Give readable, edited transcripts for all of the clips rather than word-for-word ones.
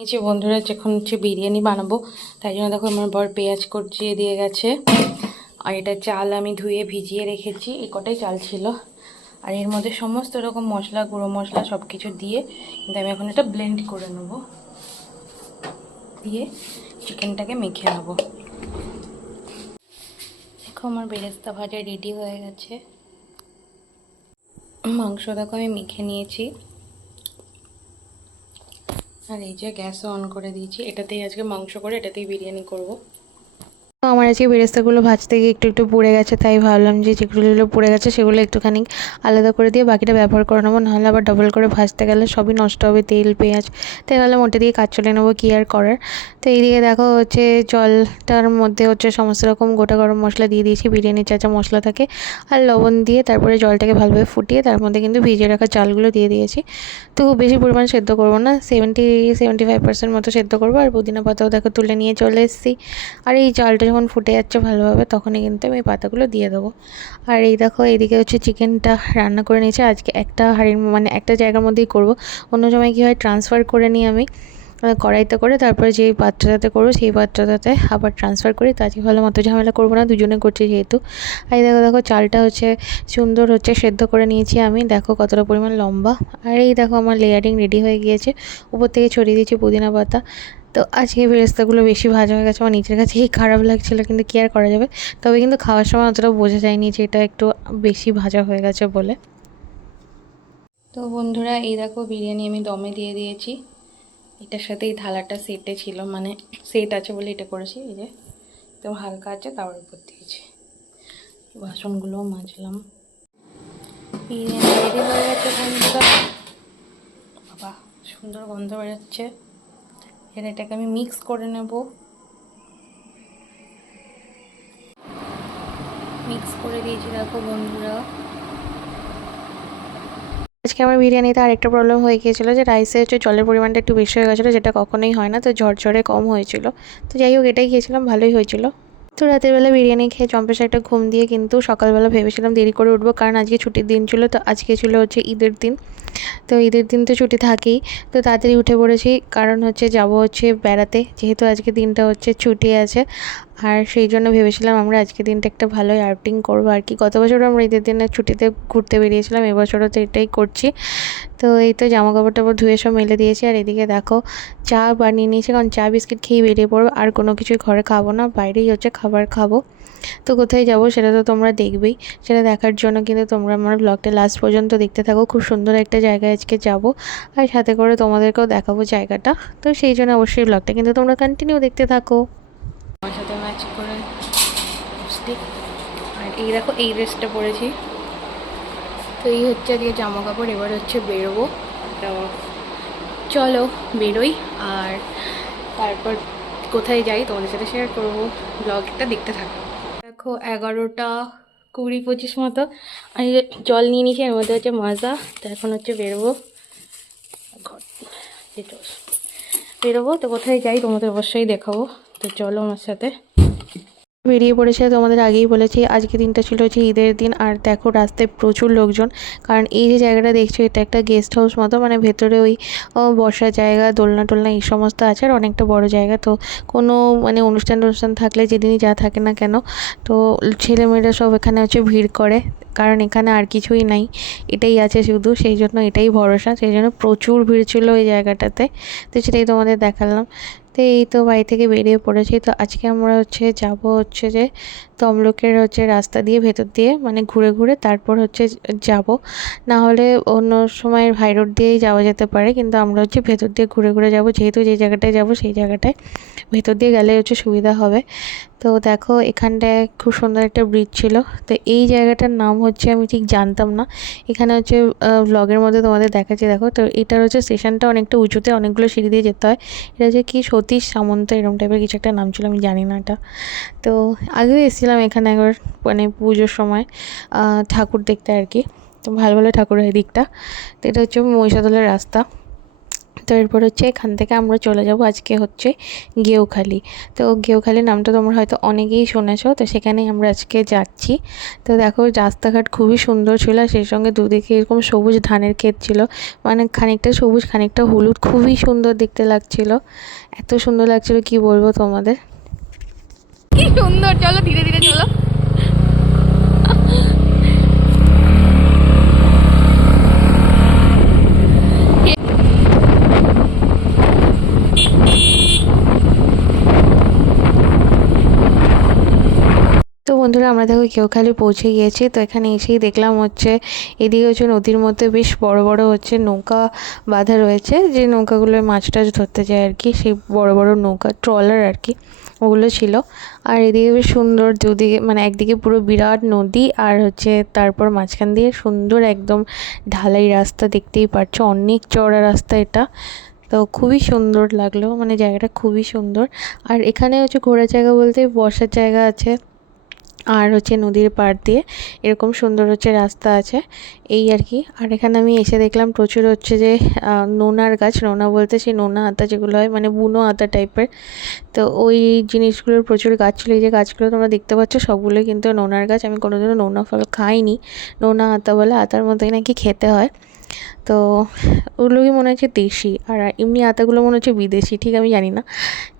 এই যে বন্ধুরা, যখন বিরিয়ানি বানাবো তাই জন্য দেখো আমার বর পেঁয়াজ কুচিয়ে দিয়ে গেছে। আর এটা চাল আমি ধুয়ে ভিজিয়ে রেখেছি, এই কটাই চাল ছিল। আর এর মধ্যে সমস্ত রকম মশলা, গুঁড়ো মশলা সব কিছু দিয়ে কিন্তু আমি এখন এটা ব্লেন্ড করে নেব, দিয়ে চিকেনটাকে মেখে নেব। দেখো আমার বেরেস্তা ভাজা রেডি হয়ে গেছে। মাংস দেখো আমি মেখে নিয়েছি। আর এই যে গ্যাসও অন করে দিয়েছি, এটাতেই আজকে মাংস করে এটাতেই বিরিয়ানি করব। তো আমার আজকে বেরেস্তাগুলো ভাজতে গিয়ে একটু একটু পুড়ে গেছে, তাই ভাবলাম যে যেগুলো পুড়ে গেছে সেগুলো একটুখানি আলাদা করে দিয়ে বাকিটা ব্যবহার করে নেবো, নাহলে আবার ডবল করে ভাজতে গেলে সবই নষ্ট হবে, তেল পেঁয়াজ। তাই ভাবলাম ওটা দিয়ে কাজ চলে নেবো, কী আর করার। তো এইদিকে দেখো জলটার মধ্যে সমস্ত রকম গোটা গরম মশলা দিয়ে দিয়েছি, বিরিয়ানির যা যা মশলা থাকে, আর লবণ দিয়ে তারপরে জলটাকে ভালোভাবে ফুটিয়ে তার মধ্যে কিন্তু ভিজিয়ে রাখা চালগুলো দিয়ে দিয়েছি। তো খুব বেশি পরিমাণ সেদ্ধ করবো না, 75% মতো সেদ্ধ করবো। আর পুদিনা পাতাও দেখো তুলে নিয়ে চলে এসেছি। আর এই চালটা যখন ফুটে যাচ্ছে ভালোভাবে তখনই কিন্তু আমি এই পাতাগুলো দিয়ে দেবো। আর এই দেখো এইদিকে চিকেনটা রান্না করে নিয়েছি। আজকে একটা হাঁড়ির একটা জায়গার মধ্যেই করব। অন্য সময় কী হয়, ট্রান্সফার করে নিই আমি কড়াইতে করে, তারপরে যেই পাত্রটাতে করবো সেই পাত্রটাতে আবার ট্রান্সফার করি। তো আজকে ভালো মতো ঝামেলা করবো না, দুজনে করছি যেহেতু। আর দেখো দেখো চালটা সুন্দর সেদ্ধ করে নিয়েছি আমি, দেখো কতটা পরিমাণ লম্বা। আর এই দেখো আমার লেয়ারিং রেডি হয়ে গিয়েছে, উপর থেকে ছড়িয়ে দিয়েছি পুদিনা পাতা। তো আজকে বেরেস্তাগুলো বেশি ভাজা হয়ে গেছে, আমার নিজের কাছেই খারাপ লাগছিলো, কিন্তু কী আর করা যাবে। তবে কিন্তু খাওয়ার সময় অতটা বোঝা যায়নি যে এটা একটু বেশি ভাজা হয়ে গেছে বলে। তো বন্ধুরা, এই দেখো বিরিয়ানি আমি দমে দিয়ে দিয়েছি। এটার সাথে এই থালাটা সেটে ছিল, মানে সেট আছে বলে এটা করেছি। এই যে একদম হালকা আছে, তার উপর দিয়েছি। বাসনগুলোও মাজলাম। বিরিয়ানি রেডি হয়ে গেছে বন্ধুরা। বাবা, সুন্দর গন্ধ বেরোচ্ছে। এবার এটাকে আমি মিক্স করে নেব। মিক্স করে দিয়েছি দেখো বন্ধুরা। আজকে আমার বিরিয়ানিতে আরেকটা প্রবলেম হয়ে গিয়েছিলো যে রাইসে জলের পরিমাণটা একটু বেশি হয়ে গেছিলো, যেটা কখনোই হয় না, তো ঝরঝরে কম হয়েছিল। তো যাই হোক, এটাই খেয়েছিলাম, ভালোই হয়েছিল। তো রাতের বেলা বিরিয়ানি খেয়ে চম্পেশ একটা ঘুম দিয়ে কিন্তু সকালবেলা ভেবেছিলাম দেরি করে উঠবো, কারণ আজকে ছুটির দিন ছিল। তো আজকে ছিল ঈদের দিন। তো ঈদের দিন তো ছুটি থাকেই। তো তাড়াতাড়ি উঠে পড়েছি, কারণ যাব বেড়াতে, যেহেতু আজকে দিনটা ছুটি আছে। আর সেই জন্য ভেবেছিলাম আমরা আজকে দিনটা একটা ভালোই আউটিং করবো আর কি। গত বছরও আমরা ঈদের দিনে ছুটিতে ঘুরতে বেরিয়েছিলাম, এবছরও তো এটাই করছি। তো এই তো জামা কাপড় টাপড় ধুয়ে সব মেলে দিয়েছি। আর এদিকে দেখো চা বানিয়ে নিয়েছি, কারণ চা বিস্কিট খেয়েই বেরিয়ে পড়বো, আর কোনো কিছুই ঘরে খাবো না, বাইরেই খাবার খাবো। তো কোথায় যাব সেটা তো তোমরা দেখবেই, সেটা দেখার জন্য কিন্তু তোমরা আমার ব্লগটা লাস্ট পর্যন্ত দেখতে থাকো। খুব সুন্দর একটা জায়গায় আজকে যাব, আর সাথে করে তোমাদেরকেও দেখাবো জায়গাটা। তো সেই জন্য অবশ্যই ব্লগটা কিন্তু তোমরা কন্টিনিউ দেখতে থাকো। আমার সাথে ম্যাচ করে লিপস্টিক। আর এই দেখো এই ড্রেসটা পরেছি। তো এই আজকে জামা কাপড়। এবার বেরোবো। তো চলো বেরোই, আর তারপর কোথায় যাই তোমাদের সাথে শেয়ার করবো। ব্লগটা দেখতে থাকো। দেখো 11:20-25 মতো। আর এই যে জল নিয়ে নিয়েছি, এর মধ্যে মাজা। তো এখন বেরোবো। ঘর বেরোবো, তো কোথায় যাই তোমাদের অবশ্যই দেখাবো। তো চলো আমার সাথে। বেরিয়ে পড়েছে। তোমাদের আগেই বলেছি আজকে দিনটা ছিল ঈদের দিন। আর দেখো রাস্তায় প্রচুর লোকজন, কারণ এই যে জায়গাটা দেখছো এটা একটা গেস্ট হাউস মতো, মানে ভেতরে বসার জায়গা, দোলনা টোলনা এই সমস্ত আছে, আর অনেকটা বড় জায়গা। তো কোনো অনুষ্ঠান থাকলে যেদিনই যা থাকে না কেন, তো ছেলেমেয়েরা সব এখানে ভিড় করে, কারণ এখানে আর কিছুই নাই, এটাই আছে শুধু, সেই জন্য এটাই ভরসা, সেই জন্য প্রচুর ভিড় ছিল ওই জায়গাটাতে। তো সেটাই তোমাদের দেখালাম। তো এই তো বাড়ি থেকে বেরিয়ে পড়েছি। তো আজকে আমরা যাব যে তমলুকের রাস্তা দিয়ে, ভেতর দিয়ে, মানে ঘুরে ঘুরে তারপর যাব। না হলে অন্য সময় হাই রোড দিয়েই যাওয়া যেতে পারে, কিন্তু আমরা ভেতর দিয়ে ঘুরে ঘুরে যাব, যেহেতু যে জায়গাটায় যাব সেই জায়গাটায় ভেতর দিয়ে গেলে সুবিধা হবে। তো দেখো এখানটায় খুব সুন্দর একটা ব্রিজ ছিল। তো এই জায়গাটার নাম আমি ঠিক জানতাম না, এখানে ব্লগের মধ্যে তোমাদের দেখাচ্ছি। দেখো, তো এটার স্টেশনটা অনেকটা উঁচুতে, অনেকগুলো সিঁড়ি দিয়ে যেতে হয়। এটা কি সতীশ সামন্ত এরকম টাইপের কিছু একটা নাম ছিল, আমি জানি না এটা। তো আগেও এসেছিলাম এখানে একবার, মানে পুজোর সময় ঠাকুর দেখতে আর কি। তো ভালো ভালো ঠাকুর হয় দিকটা। তো এটা মহিষাদলের রাস্তা। তো এরপর হচ্ছে এখান থেকে আমরা চলে যাব আজকে হচ্ছে গেউখালি। তো গেউখালি নামটা তোমরা হয়তো অনেকেই শুনেছো, তো সেখানেই আমরা আজকে যাচ্ছি। তো দেখো রাস্তাঘাট খুবই সুন্দর ছিল, সেই সঙ্গে দুদিকে এরকম সবুজ ধানের ক্ষেত ছিল, মানে খানিকটা সবুজ খানিকটা হলুদ, খুবই সুন্দর দেখতে লাগছিল, এত সুন্দর লাগছিল কি বলবো তোমাদের। কি সুন্দর, চলো ধীরে ধীরে চলো। তো বন্ধুরা আমরা দেখো কেউখালি পৌঁছে গিয়েছি। তো এখানে এসেই দেখলাম হচ্ছে এদিকে হচ্ছে নদীর মধ্যে বেশ বড় বড় হচ্ছে নৌকা বাঁধা রয়েছে, যে নৌকাগুলো মাছ টাছ ধরতে যায় আর কি, সেই বড় বড় নৌকা ট্রলার আর কি ওগুলো ছিল। আর এদিকে বেশ সুন্দর, দুদিকে মানে একদিকে পুরো বিরাট নদী, আর হচ্ছে তারপর মাঝখান দিয়ে সুন্দর একদম ঢালাই রাস্তা, দেখতেই পাচ্ছ অনেক চওড়া রাস্তা এটা। তো খুবই সুন্দর লাগলো, মানে জায়গাটা খুবই সুন্দর। আর এখানে হচ্ছে ঘোরার জায়গা বলতে বসার জায়গা আছে, আর হচ্ছে নদীর পাড় দিয়ে এরকম সুন্দর হচ্ছে রাস্তা আছে, এই আর কি। আর এখানে আমি এসে দেখলাম প্রচুর হচ্ছে যে নোনার গাছ, নোনা বলতে সেই নোনা আতা যেগুলো হয়, মানে বুনো আতা টাইপের, তো ওই জিনিসগুলোর প্রচুর গাছ ছিল। এই যে গাছগুলো তোমরা দেখতে পাচ্ছ সবগুলোই কিন্তু নোনার গাছ। আমি কোনোদিনও নোনা ফল খাইনি, নোনা আতা বলে আতার মতোই নাকি খেতে হয়। তো ওগুলোই মনে হচ্ছে দেশি, আর এমনি আতাগুলো মনে হচ্ছে বিদেশি, ঠিক আমি জানি না,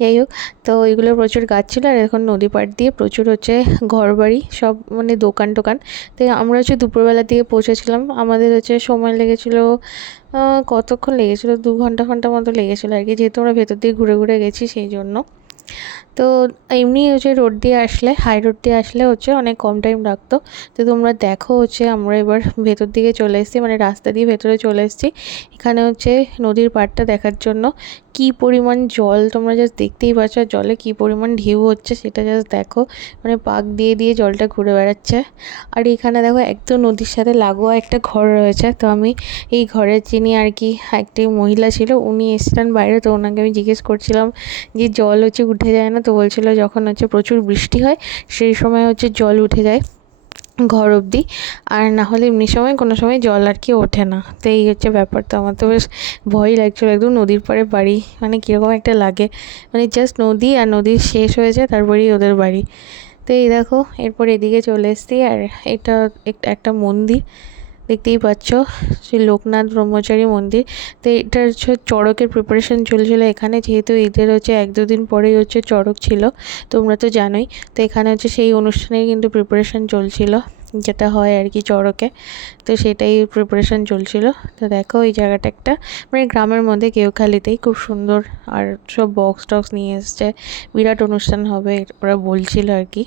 যাই হোক। তো এইগুলো প্রচুর গাছ ছিল, আর এখন নদী পাড় দিয়ে প্রচুর হচ্ছে ঘরবাড়ি সব, মানে দোকান টোকান। তো আমরা হচ্ছে দুপুরবেলার দিকে পৌঁছেছিলাম, আমাদের হচ্ছে সময় লেগেছিলো কতক্ষণ লেগেছিলো, 2 ঘন্টা মতো লেগেছিলো আর কি, যেহেতু আমরা ভেতর দিয়ে ঘুরে ঘুরে গেছি সেই জন্য। তো এমনি হচ্ছে রোড দিয়ে আসলে, হাই রোড দিয়ে আসলে হচ্ছে অনেক কম টাইম লাগতো। তো তোমরা দেখো হচ্ছে আমরা এবার ভেতর দিকে চলে এসেছি, মানে রাস্তা দিয়ে ভেতরে চলে এসেছি। এখানে হচ্ছে নদীর পাড়টা দেখার জন্য, কি পরিমাণ জল তোমরা জাস্ট দেখতেই পাচ্ছ, আর জলে কি পরিমাণ ঢেউ হচ্ছে সেটা জাস্ট দেখো, মানে পাক দিয়ে দিয়ে জলটা ঘুরে বেড়াচ্ছে। আর এখানে দেখো একদম নদীর সাথে লাগোয়া একটা ঘর রয়েছে। তো আমি এই ঘরের যিনি আর কি একটি মহিলা ছিল, উনি এসেছিলেন বাইরে, তো ওনাকে আমি জিজ্ঞেস করছিলাম যে জল হচ্ছে উঠে যায় না, তো বলছিল যখন হচ্ছে প্রচুর বৃষ্টি হয় সেই সময় হচ্ছে জল উঠে যায় ঘর অবধি, আর না হলে এমনি সময় কোনো সময় জল আর কি ওঠে না। তো এই হচ্ছে ব্যাপার। তো আমার তো বেশ ভয়ই লাগছিলো, একদম নদীর পাড়ে বাড়ি, মানে কীরকম একটা লাগে, মানে জাস্ট নদী আর নদীর শেষ হয়ে যায় তারপরেই ওদের বাড়ি। তো এই দেখো এরপর এদিকে চলে এসেছি, আর এটা একটা মন্দির দেখতেই পাচ্ছ, সেই লোকনাথ ব্রহ্মচারী মন্দির। তো এটার হচ্ছে চড়কের প্রিপারেশন চলছিল এখানে, যেহেতু ঈদের হচ্ছে 1-2 দিন পরেই হচ্ছে চড়ক ছিল, তোমরা তো জানোই। তো এখানে হচ্ছে সেই অনুষ্ঠানেই কিন্তু প্রিপারেশন চলছিল, যেটা হয় আর কি চড়কে, তো সেটাই প্রিপারেশন চলছিল। তো দেখো এই জায়গাটা একটা মানে গ্রামের মধ্যে কেউখালিতেই, খুব সুন্দর, আর সব বক্স টক্স নিয়ে এসছে, বিরাট অনুষ্ঠান হবে ওরা বলছিল আর কি।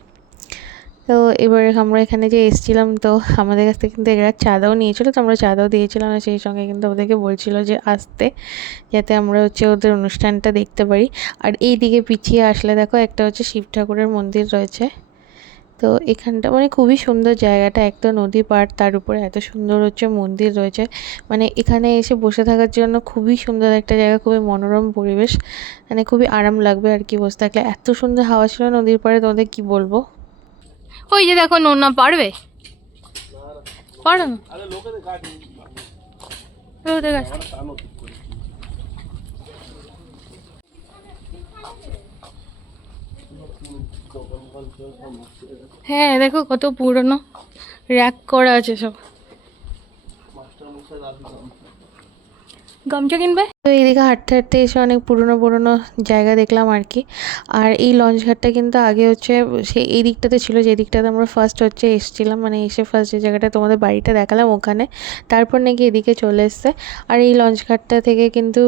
তো এবারে আমরা এখানে যে এসেছিলাম, তো আমাদের কাছ থেকে কিন্তু এরা চাঁদাও নিয়েছিল, তো আমরা চাঁদাও দিয়েছিলাম, আর সেই সঙ্গে কিন্তু ওদেরকে বলছিল যে আসতে, যাতে আমরা হচ্ছে ওদের অনুষ্ঠানটা দেখতে পারি। আর এই দিকে পিছিয়ে আসলে দেখো একটা হচ্ছে শিব ঠাকুরের মন্দির রয়েছে। তো এখানটা মানে খুবই সুন্দর জায়গাটা, একটা নদী পাড়, তার উপরে এত সুন্দর হচ্ছে মন্দির রয়েছে, মানে এখানে এসে বসে থাকার জন্য খুবই সুন্দর একটা জায়গা, খুবই মনোরম পরিবেশ, মানে খুবই আরাম লাগবে আর কি বসে থাকলে, এত সুন্দর হাওয়া ছিল নদীর পাড়ে, তোমাদের কি বলবো। ওই যে দেখো নোনা পারবে, পারো না ওদের কাছে। হ্যাঁ দেখো কত পুরনো র্যাক করা আছে সব। গামছা কিনবে? তো এইদিকে হাঁটতে হাঁটতে এসে অনেক পুরনো জায়গা দেখলাম আর কি। আর এই লঞ্চ ঘাটটা কিন্তু আগে হচ্ছে সেই এই দিকটাতে ছিল, যে দিকটাতে আমরা ফার্স্ট হচ্ছে এসেছিলাম, মানে এসে ফার্স্ট যে জায়গাটা তোমাদের বাড়িটা দেখালাম ওখানে, তারপর নাকি এদিকে চলে এসছে। আর এই লঞ্চ ঘাটটা থেকে কিন্তু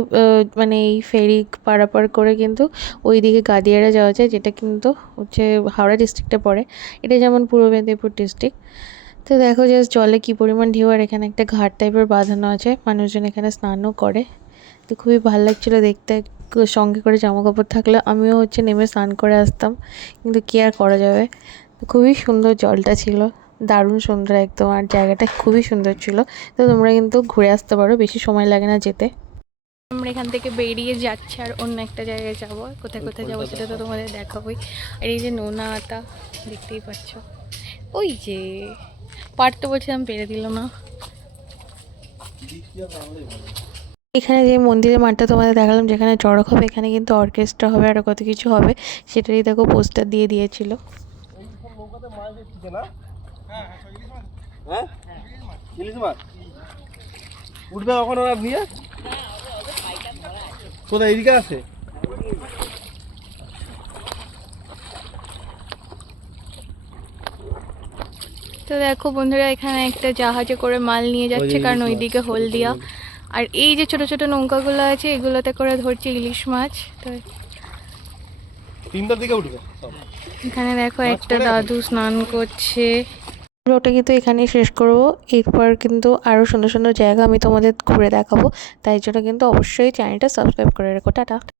মানে এই ফেরি পারাপার করে কিন্তু ওই দিকে গাদিয়ারা যাওয়া যায়, যেটা কিন্তু হচ্ছে হাওড়া ডিস্ট্রিক্টে পড়ে, এটা যেমন পূর্ব মেদিনীপুর ডিস্ট্রিক্ট। তো দেখো জাস্ট জলে কী পরিমাণ ঢেউ, আর এখানে একটা ঘাট টাইপের বাঁধানো আছে, মানুষজন এখানে স্নানও করে। তো খুবই ভালো লাগছিলো দেখতে, সঙ্গে করে জামা কাপড় থাকলে আমিও হচ্ছে নেমে স্নান করে আসতাম, কিন্তু কী আর করা যাবে। তো খুবই সুন্দর জলটা ছিল, দারুণ সুন্দর একদম, আর জায়গাটা খুবই সুন্দর ছিল। তো তোমরা কিন্তু ঘুরে আসতে পারো, বেশি সময় লাগে না যেতে। আমরা এখান থেকে বেরিয়ে যাচ্ছি আর অন্য একটা জায়গায় যাবো, কোথায় কোথায় যাবো সেটা তো তোমাদের দেখাবোই। আর এই যে নোনা আতা দেখতেই পাচ্ছ, ওই যে পারতে বলছিলাম পেরে দিল না। এখানে যে মন্দিরের মাঠটা তোমাদের দেখালাম যেখানে চড়ক হবে, এখানে কিন্তু অর্কেস্ট্রা হবে আর কত কিছু হবে, সেটারই দেখো পোস্টার দিয়ে দিয়েছিল। উঠবে কখন ওরা নিয়ে কোথায় এদিকে আছে? তো দেখো বন্ধুরা, এখানে একটা জাহাজে করে মাল নিয়ে যাচ্ছে, কারণ ওইদিকে হলদিয়া। আর এই যে ছোট ছোট নৌকাগুলো আছে, এগুলোতে করে ধরছে ইলিশ মাছ। তো 3টার দিকে উঠবে। এখানে দেখো একটা দাদু স্নান করছে। ওটা কিন্তু এখানেই শেষ করব। এরপর কিন্তু আরও সুন্দর সুন্দর জায়গা আমি তোমাদের ঘুরে দেখাবো, তাই জন্য কিন্তু অবশ্যই চ্যানেলটা সাবস্ক্রাইব করে রেখো। টাটা।